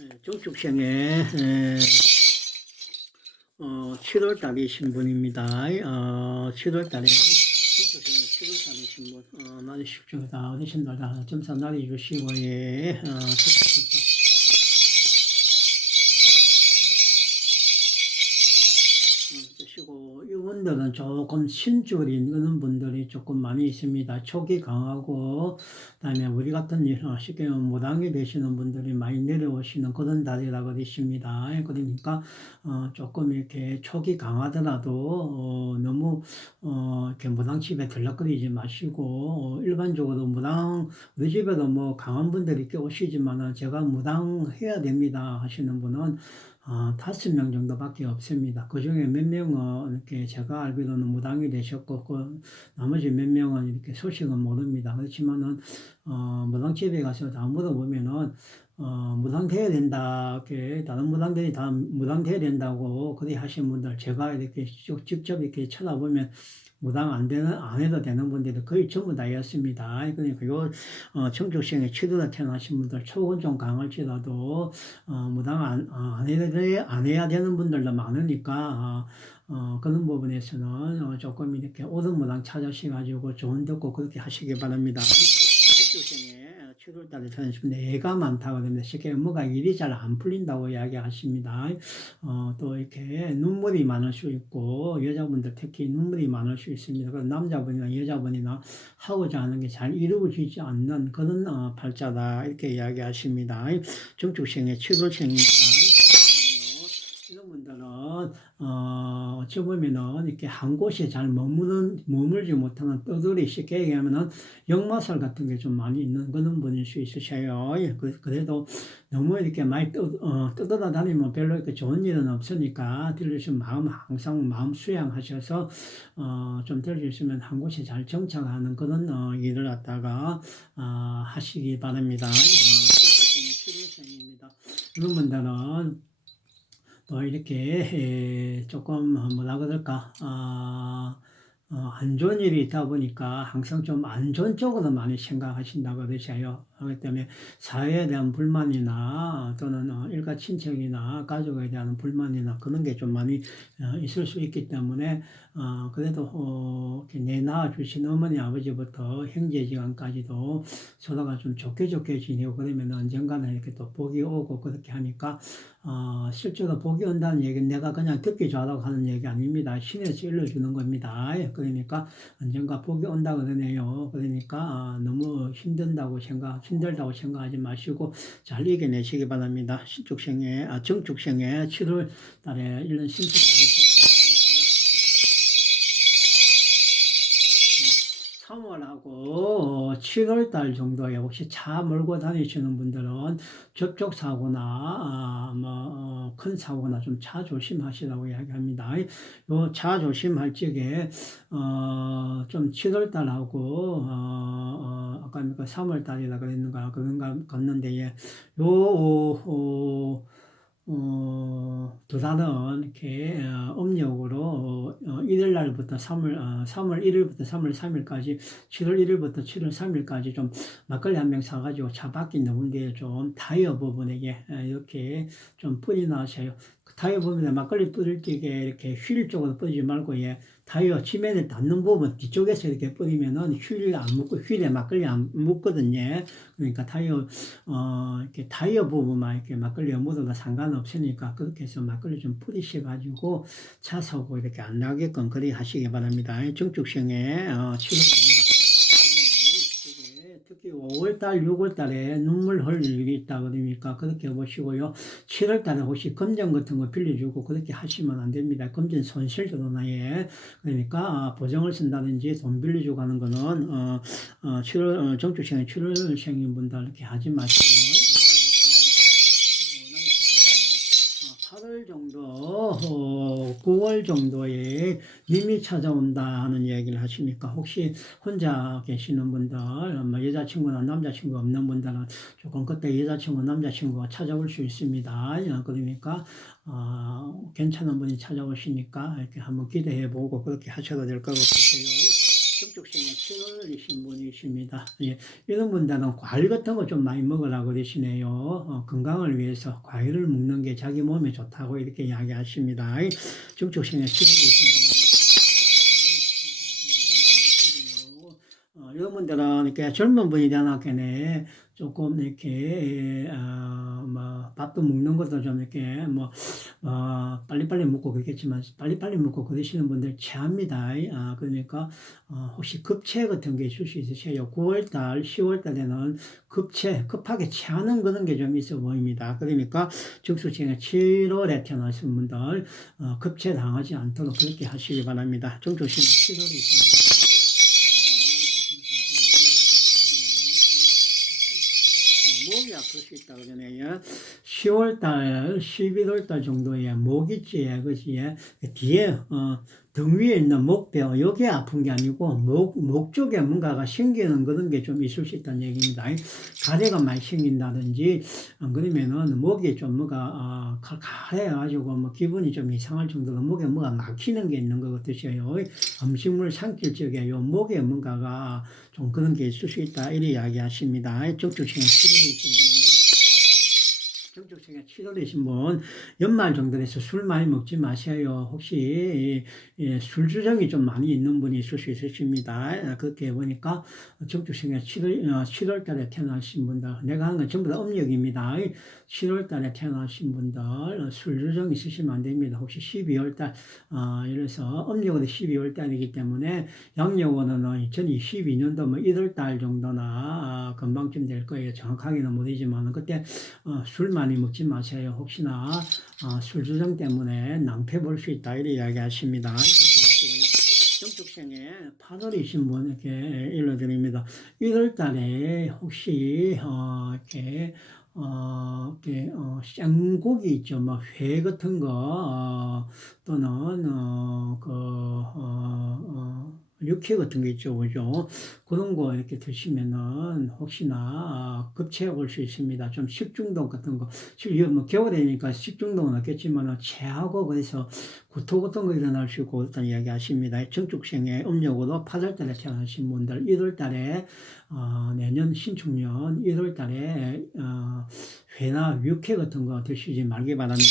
예, 정축생의 에, 어, 7월 달이신 분입니다. 어, 7월 달에 정축생의 7월 달이신 분 어, 날이 십중이다 어디신 날다 점사 날이 주시고 예 어, 분들은 조금 신줄이 있는 분들이 조금 많이 있습니다. 촉이 강하고 그다음에 우리 같은 일 어, 쉽게 무당이 되시는 분들이 많이 내려오시는 그런 달이라고 되십니다. 그러니까 어, 조금 이렇게 촉이 강하더라도 어, 너무 어, 이렇게 무당 집에 들락거리지 마시고 어, 일반적으로 무당 우리 집에도 뭐 강한 분들이 꽤 오시지만은 제가 무당 해야 됩니다 하시는 분은 어, 다섯 명 정도밖에 없습니다. 그 중에 몇 명은 이렇게 제가 알기로는 무당이 되셨고, 그 나머지 몇 명은 이렇게 소식은 모릅니다. 그렇지만은, 어, 무당집에 가서 다 물어보면은, 어, 무당 돼야 된다. 이렇게 다른 무당들이 다 무당 돼야 된다고 그리 하신 분들, 제가 이렇게 쭉 직접 이렇게 쳐다보면 무당 안 되는, 안 해도 되는 분들이 거의 전부 다였습니다. 그러니까 요, 어, 청축생에 치료가 태어나신 분들, 촉은 좀 강할지라도, 어, 무당 안, 어, 안, 해야, 안 해야 되는 분들도 많으니까, 어, 어, 그런 부분에서는 어, 조금 이렇게 옳은 무당 찾으셔가지고 좋은 듣고 그렇게 하시기 바랍니다. 청축생에 7월달에 태어나신 분들 애가 많다고 합니다. 쉽게 뭐가 일이 잘 안 풀린다고 이야기하십니다. 어, 또 이렇게 눈물이 많을 수 있고 여자분들 특히 눈물이 많을 수 있습니다. 그 남자분이나 여자분이나 하고자 하는 게 잘 이루어지지 않는 그런 어, 팔자다 이렇게 이야기하십니다. 정축생의 7월생입니다. 분들은 어, 보면은 이렇게 한 곳에 잘 머무는 머물지 못하는 떠돌이 쉽게 얘기하면은 역마살 같은 게 좀 많이 있는 그런 분일 수 있으셔요. 예, 그- 그래도 너무 이렇게 많이 떠, 어, 떠돌아 다니면 별로 이렇게 좋은 일은 없으니까 들으시면 마음 항상 마음 수양하셔서 어, 좀 들으시면 한 곳에 잘 정착하는 그런 어, 일을 갖다가 어, 하시기 바랍니다. 어, 입니다 이런 분들은 또 이렇게 에, 조금 뭐라 그럴까 아, 어, 안 좋은 일이 있다 보니까 항상 좀 안 좋은 쪽으로 많이 생각하신다고 그러셔요. 그렇기 때문에 사회에 대한 불만이나 또는 어, 일가 친척이나 가족에 대한 불만이나 그런 게 좀 많이 어, 있을 수 있기 때문에 어, 그래도 내 낳아 주신 어머니 아버지부터 형제지간까지도 서로가 좀 좋게 좋게 지내고 그러면 언젠가는 이렇게 또 복이 오고 그렇게 하니까 어, 실제로 복이 온다는 얘기는 내가 그냥 듣기 좋아라고 하는 얘기 아닙니다. 신에서 일러주는 겁니다. 예, 그러니까 언젠가 복이 온다 그러네요. 그러니까 아, 너무 힘든다고 생각, 힘들다고 생각하지 마시고 잘 이겨내시기 바랍니다. 신축생에, 아, 정축생에 7월 달에 이런 신축 3월하고 7월 달 정도에 혹시 차 몰고 다니시는 분들은 접촉 사고나 아, 뭐큰 사고나 좀 차 조심하시라고 이야기합니다. 요 차 조심할 적에 어, 좀 7월 달하고 어, 어, 아까 그 3월 달이라 그랬는가 그런가 갔는데 요 어, 어, 두 달은 이렇게 어, 음력으로 어, 1일 날부터 3월 어, 3월 1일부터 3월 3일까지 7월 1일부터 7월 3일까지 좀 막걸리 한 병 사가지고 차 밖에 넣은 게좀 타이어 부분에 어, 이렇게 좀 뿌리 나 세요. 그 타이어 부분에 막걸리 뿌릴 적에 이렇게 휠 쪽으로 뿌리지 말고 예, 타이어 지면에 닿는 부분 뒤쪽에서 이렇게 뿌리면은 휠안 묻고 휠에 막걸리 안 묻거든요. 그러니까 타이어 어 이렇게 타이어 부분만 이렇게 막걸리가 묻어도 상관없으니까 그렇게 해서 막걸리 좀 뿌리셔 가지고 차 사고 이렇게 안 나게끔 그리 하시기 바랍니다. 정축생에 어, 치료입니다. 특히 5월달, 6월달에 눈물 흘릴 일이 있다 그러니까 그렇게 보시고요. 7월달에 혹시 검전 같은 거 빌려주고 그렇게 하시면 안 됩니다. 검전 손실도 나예. 그러니까 아, 보정을 쓴다든지 돈 빌려주고 하는 거는 어, 어, 7월 어, 정축생의 7월생인 분들 이렇게 하지 마시고. 8월 정도, 어, 9월 정도에 님이 찾아온다 하는 얘기를 하시니까 혹시 혼자 계시는 분들, 뭐 여자친구나 남자친구 없는 분들은 조금 그때 여자친구, 남자친구가 찾아올 수 있습니다. 어, 그러니까, 어, 괜찮은 분이 찾아오시니까 이렇게 한번 기대해 보고 그렇게 하셔도 될 것 같아요. 정축생에 7월이신 분이십니다. 예, 이런 분들은 과일 같은 거 좀 많이 먹으라고 그러시네요. 어, 건강을 위해서 과일을 먹는 게 자기 몸에 좋다고 이렇게 이야기하십니다. 정축생에 7월이신 분은 어, 이런 분들은 이렇게 젊은 분이 되나겠네. 조금 이렇게 어, 뭐 밥도 먹는 것도 좀 이렇게 뭐 어, 빨리빨리 먹고 그러겠지만 빨리빨리 먹고 그러시는 분들 체합니다. 아, 그러니까 어, 혹시 급체 같은 게 있을 수 있으세요? 9월달, 10월달에는 급체, 급하게 체하는 그런 게 좀 있어 보입니다. 그러니까 정수층에 7월에 태어나신 분들 어, 급체 당하지 않도록 그렇게 하시기 바랍니다. 정수층에 7월이 있습니다. 수 있다 그러네요. 10월달, 11월달 정도에 목이지에 그지에 뒤에 어, 등 위에 있는 목뼈 여기에 아픈 게 아니고 목, 목 쪽에 뭔가가 생기는 그런 게 좀 있을 수 있다는 얘기입니다. 가래가 많이 생긴다든지 안 그러면은 목이 좀 뭐가 어, 칼칼해가지고 뭐 기분이 좀 이상할 정도로 목에 뭐가 막히는 게 있는 것 같으셔요. 음식물 삼킬 적에 요 목에 뭔가가 좀 그런 게 있을 수 있다 이렇게 이야기하십니다. 적주층에 치료를 있신 분입니다. 정축생에 치료되신 분 연말 정도 돼서 술 많이 먹지 마세요. 혹시 예, 술주정이 좀 많이 있는 분이 있을 수 있으십니다. 그렇게 보니까 정축생에 7월, 7월 달에 태어나신 분들 내가 하는 건 전부 다 음력입니다. 7월 달에 태어나신 분들 술주정 있으시면 안 됩니다. 혹시 12월 달 어, 이래서 음력은 12월 달이기 때문에 양력으로는 2022년도 뭐 1월 달 정도나 아, 금방쯤 될 거예요. 정확하게는 모르지만 그때 어, 술 많이 먹지 마세요. 혹시나 어, 술 주정 때문에 낭패 볼 수 있다 이렇게 이야기하십니다. 정축생에 8월이신 분에게 일러드립니다. 1월 달에 혹시 어, 이렇게 어, 이렇게, 어, 생고기 있죠. 뭐, 회 같은 거, 어, 또는, 어, 그, 육회 같은 거 있죠. 그죠? 그런 거 이렇게 드시면은 혹시나 급체해 올 수 있습니다. 좀 식중독 같은 거. 지금 뭐 겨울이니까 식중독은 없겠지만 체하고 그래서 구토 같은 거 일어날 수 있고 일단 이야기하십니다. 정축생의 음력으로 8월달에 태어나신 분들 1월달에 어, 내년 신축년 1월달에 어, 회나 육회 같은 거 드시지 말기 바랍니다.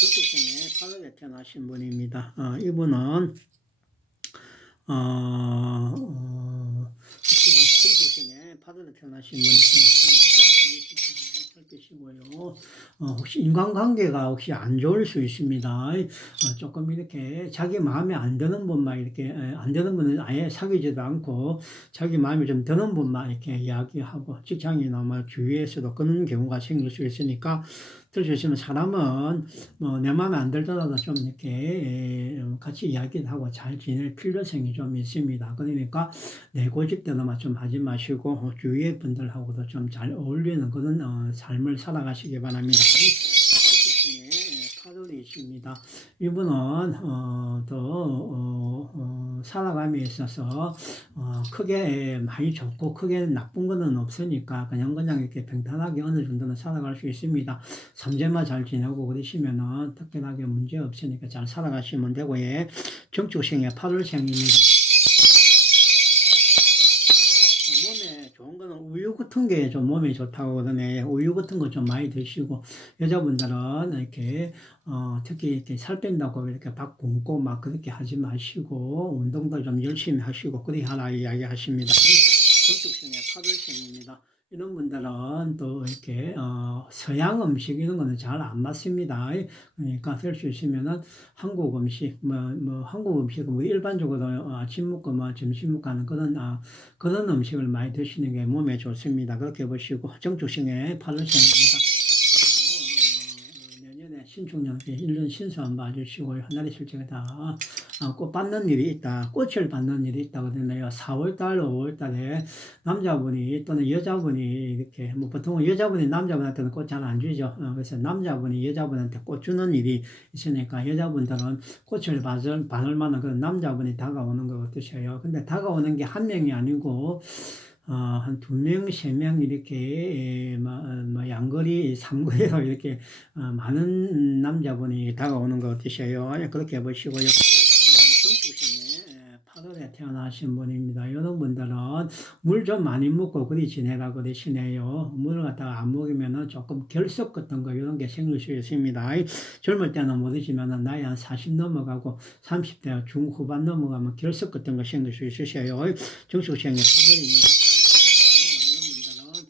정축생의 8월에 태어나신 분입니다. 어, 이분은 어, 어, 금수생에 파도에 태어나신 분이 살피시고요. 어, 혹시 인간관계가 혹시 안 좋을 수 있습니다. 어, 조금 이렇게 자기 마음에 안 드는 분만 이렇게 에, 안 드는 분은 아예 사귀지도 않고 자기 마음에 좀 드는 분만 이렇게 이야기하고 직장이나 뭐 주위에서도 그런 경우가 생길 수 있으니까 들으시면 사람은 뭐 내 마음에 안 들더라도 좀 이렇게 같이 이야기를 하고 잘 지낼 필요성이 좀 있습니다. 그러니까 내 고집대로만 좀 하지 마시고 주위의 분들하고도 좀 잘 어울리는 그런 어, 삶을 살아가시기 바랍니다. 파도이십니다. 이분은 어, 더 어, 어, 살아감에 있어서 어, 크게 많이 좋고 크게 나쁜 거는 없으니까 그냥 그냥 이렇게 평탄하게 어느 정도는 살아갈 수 있습니다. 삼재만 잘 지내고 그러시면은 특별하게 문제 없으니까 잘 살아가시면 되고 예. 정축생의 8월생입니다. 몸에 좋은 거는 우유 같은 게 좀 몸에 좋다고 그러네. 우유 같은 거 좀 많이 드시고 여자분들은 이렇게 어, 특히 이렇게 살 뺀다고 이렇게 밥 굶고 막 그렇게 하지 마시고 운동도 좀 열심히 하시고 그리 하라 이야기 하십니다. 적축생의 8월생입니다. 이런 분들은 또 이렇게 어, 서양 음식 이런 거는 잘 안 맞습니다. 그러니까 있으면은 한국 음식 뭐, 뭐 한국 음식 뭐 일반적으로 아침 먹고 뭐 점심 먹고 하는 그런 아, 그런 음식을 많이 드시는 게 몸에 좋습니다. 그렇게 보시고 정축생의 8월생입니다. 내년에 신축년 1년 신수한 봐 주시고 하늘의 실제가 다 어, 꽃 받는 일이 있다. 꽃을 받는 일이 있다. 그러네요. 4월달, 5월달에 남자분이 또는 여자분이 이렇게 뭐 보통은 여자분이 남자분한테는 꽃 잘 안 주죠. 어, 그래서 남자분이 여자분한테 꽃 주는 일이 있으니까 여자분들은 꽃을 받을, 받을 만한 그런 남자분이 다가오는 것 같으셔요. 근데 다가오는 게 한 명이 아니고 어, 한 두 명, 세 명 이렇게 뭐, 뭐 양거리, 삼거리로 이렇게 어, 많은 남자분이 다가오는 것 같으셔요. 그렇게 보시고요. 정축생에 8월 8월에 태어나신 분입니다. 이런 분들은 물 좀 많이 먹고 그리 지내라 그러시네요. 물을 갖다가 안 먹으면은 조금 결석 같은 거 이런 게 생길 수 있습니다. 젊을 때는 모르지만은 나이 한 40 넘어가고 30대 중후반 넘어가면 결석 같은 거 생길 수 있으셔요. 정수생의 8월입니다. 이런 분들은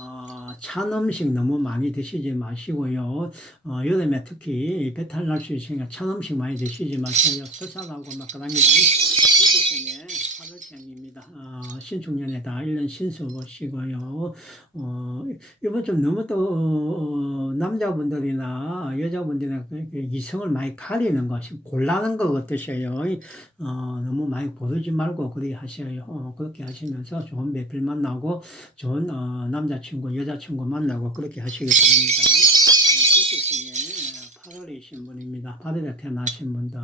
어, 찬 음식 너무 많이 드시지 마시고요. 어, 여름에 특히 배탈 날 수 있으니까 찬 음식 많이 드시지 마세요. 설사하고 막 그럽니다. 월생의 8월생입니다. 어, 신축년에다 1년 신수 보시고요. 어, 이번 좀 너무 또 어, 남자분들이나 여자분들이나 이성을 많이 가리는 것이 곤란한 것 같으셔요. 어, 너무 많이 고르지 말고 그리 하셔요. 어, 그렇게 하시면서 좋은 배필 만나고 좋은 어, 남자친구, 여자친구 만나고 그렇게 하시기 바랍니다. 어, 8월이신 분입니다. 8월에 태어나신 분들.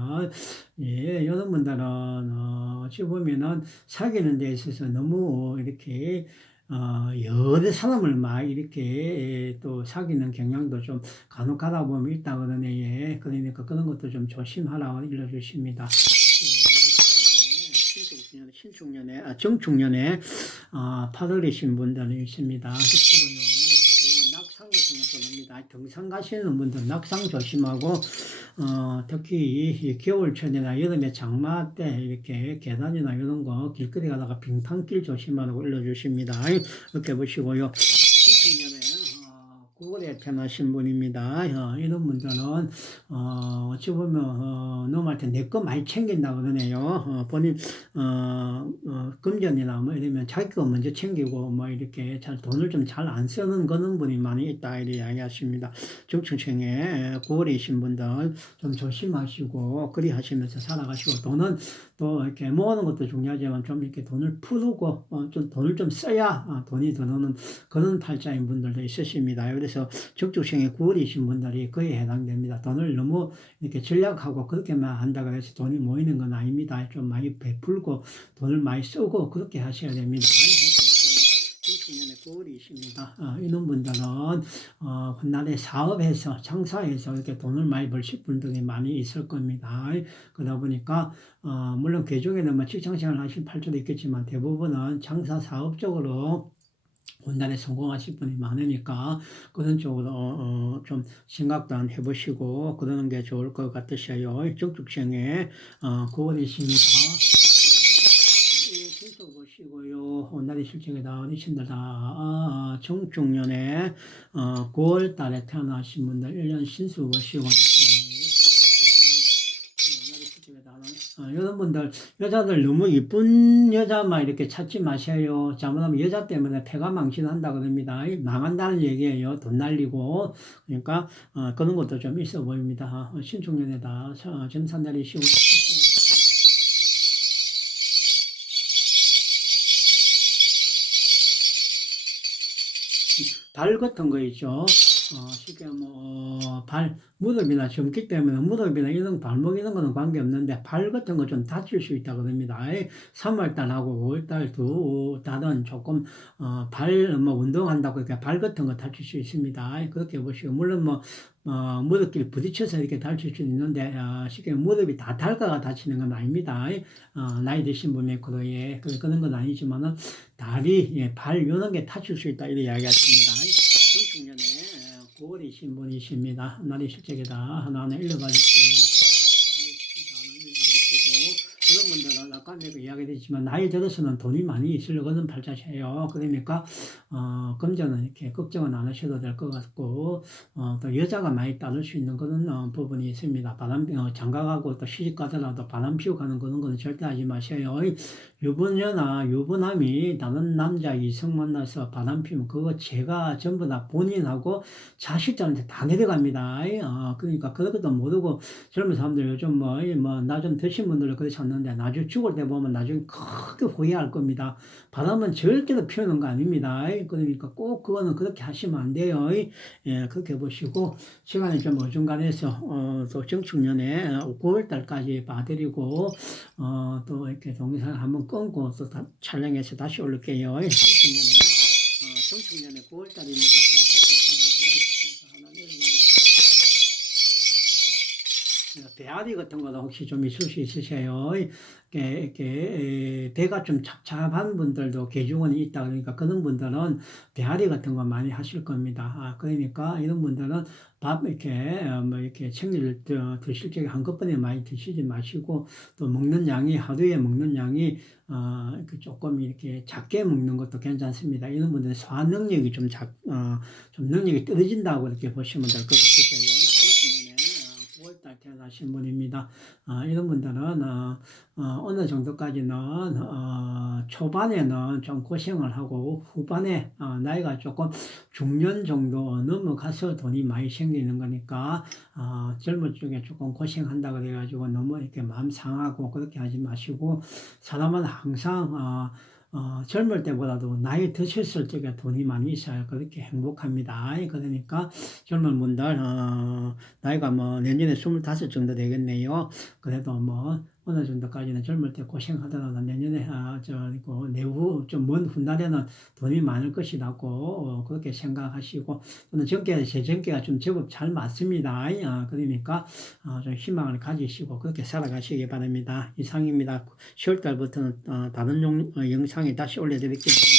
예, 이런 분들은, 어, 어찌 보면은 사귀는 데 있어서 너무 이렇게, 어, 여러 사람을 막 이렇게 또 사귀는 경향도 좀 간혹 가다 보면 있다거든요. 예. 그러니까 그런 것도 좀 조심하라고 일러주십니다. 신축년에, 아, 정축년에, 아, 8월이신 분들이 있습니다. 그리고요, 낙상 같은 것도 납니다. 등산 가시는 분들 낙상 조심하고, 어, 특히 이, 이 겨울철이나 여름에 장마 때 이렇게 계단이나 이런 거 길거리 가다가 빙판길 조심하라고 일러주십니다. 이렇게 보시고요. 9월에 태어나신 분입니다. 어, 이런 분들은, 어, 어찌 보면, 어, 때내거 많이 챙긴다 그러네요. 어, 본인, 어, 어, 금전이나 뭐 이러면 자기 거 먼저 챙기고 뭐 이렇게 잘 돈을 좀 잘 안 쓰는 그런 분이 많이 있다 이렇게 이야기하십니다. 중층층에 9월이신 분들 좀 조심하시고 그리 하시면서 살아가시고 돈은 또 이렇게 모으는 것도 중요하지만 좀 이렇게 돈을 푸르고 어, 좀 돈을 좀 써야 어, 돈이 들어오는 그런 팔자인 분들도 있으십니다. 그래서 적주생에 9월이신 분들이 그에 해당됩니다. 돈을 너무 이렇게 전략하고 그렇게만 한다고 해서 돈이 모이는 건 아닙니다. 좀 많이 베풀고 돈을 많이 쓰고 그렇게 하셔야 됩니다. 9월이십니다. 어, 이런 분들은 어, 훗날에 사업해서 장사해서 이렇게 돈을 많이 벌실 분들이 많이 있을 겁니다. 그러다 보니까 어, 물론 개중에는 뭐 직장생활 하실 팔자도 있겠지만 대부분은 장사 사업적으로 훗날에 성공하실 분이 많으니까 그런 쪽으로 어, 어, 좀 생각도 한 해보시고 그러는 게 좋을 것 같으셔요. 적축생에 어, 9월이십니다. 신수 보시고요. 오늘의 실적에다 어르신들 다 아, 정중년에 어, 9월 달에 태어나신 분들 1년 신수 보시고 어, 여러분들 여자들 너무 이쁜 여자만 이렇게 찾지 마셔요. 잘못하면 여자 때문에 패가 망신한다 그럽니다. 망한다는 얘기예요. 돈 날리고 그러니까 어, 그런 것도 좀 있어 보입니다. 어, 신축년에다 어, 점산 내리시고 발 같은 거 있죠. 어, 쉽게 뭐, 발, 무릎이나 젊기 때문에 무릎이나 이런 발목 이런 거는 관계 없는데 발 같은 거 좀 다칠 수 있다 그럽니다. 3월달하고 5월달 두 달은 조금, 어, 발, 뭐, 운동한다고 이렇게 발 같은 거 다칠 수 있습니다. 그렇게 보시고, 물론 뭐, 어, 무릎끼리 부딪혀서 이렇게 다칠 수 있는데, 어, 쉽게 무릎이 다 닳아가 다치는 건 아닙니다. 어, 나이 드신 분의 그로에, 그런 건 아니지만은, 다리, 예, 발, 이런 게 다칠 수 있다. 이렇게 이야기하십니다. 정중년에 9월이신 분이십니다. 날이 실적이다. 하나하나 읽어봐 주시고요. 그런 분들은 아까 내가 이야기했지만 나이 들어서는 돈이 많이 있으려고는 팔자셔요. 그러니까 어, 금전은 이렇게 걱정은 안 하셔도 될 것 같고 어, 또 여자가 많이 따를 수 있는 그런 어, 부분이 있습니다. 바람 어, 장가가고 또 시집 가더라도 바람 피우 가는 그런 거는 절대 하지 마셔요. 유부녀나 유부남이 다른 남자 이성 만나서 바람 피우면 그거 제가 전부 다 본인하고 자식들한테 다 내려갑니다. 어, 그러니까 그것도 모르고 젊은 사람들 요즘 뭐, 뭐, 나 좀 드신 분들은 그렇지 않는데, 나중에 죽을 때 보면 나중에 크게 후회할 겁니다. 바람은 절대로 피우는 거 아닙니다. 그러니까 꼭 그거는 그렇게 하시면 안 돼요. 예, 그렇게 보시고, 시간이 좀 어중간해서, 어, 또 정축년에 9월 달까지 봐드리고, 어, 또 이렇게 동영상 한번 끊고 또 다, 촬영해서 다시 올릴게요. 정축년에, 어, 정축년에 9월달입니다. 하나 내려가겠습니다. 배 배앓이 같은 거도 혹시 좀 있을 수 있으세요. 이렇게, 이렇게 에, 배가 좀 착잡한 분들도 계중원이 있다 그러니까 그런 분들은 배앓이 같은 거 많이 하실 겁니다. 아, 그러니까 이런 분들은 밥 이렇게 어, 뭐 이렇게 챙길 드- 드실 적에 한꺼번에 많이 드시지 마시고 또 먹는 양이 하루에 먹는 양이 어, 그 조금 이렇게 작게 먹는 것도 괜찮습니다. 이런 분들은 소화 능력이 좀 작, 어, 좀 능력이 떨어진다고 이렇게 보시면 될 것 같아요. 9월달 태어나신 분입니다. 어, 이런 분들은 어, 어, 어 느 정도까지는 어, 초반에는 좀 고생을 하고 후반에 어, 나이가 조금 중년 정도 넘어가서 돈이 많이 생기는 거니까 어, 젊은 쪽에 조금 고생한다 그래가지고 너무 이렇게 마음 상하고 그렇게 하지 마시고 사람은 항상 어, 어, 젊을 때보다도 나이 드셨을 적에 돈이 많이 있어야 그렇게 행복합니다. 그러니까 젊은 분들 어, 나이가 뭐 내년에 25 정도 되겠네요. 그래도 뭐 어느 정도까지는 젊을 때 고생하더라도 내년에 아, 저그 내후 좀 먼 훗날에는 돈이 많을 것이라고 어, 그렇게 생각하시고 저는 전계 제 전계가 좀 제법 잘 맞습니다. 아, 그러니까 어, 좀 희망을 가지시고 그렇게 살아가시기 바랍니다. 이상입니다. 10월 달부터는 어, 다른 용, 어, 영상에 다시 올려드릴게요.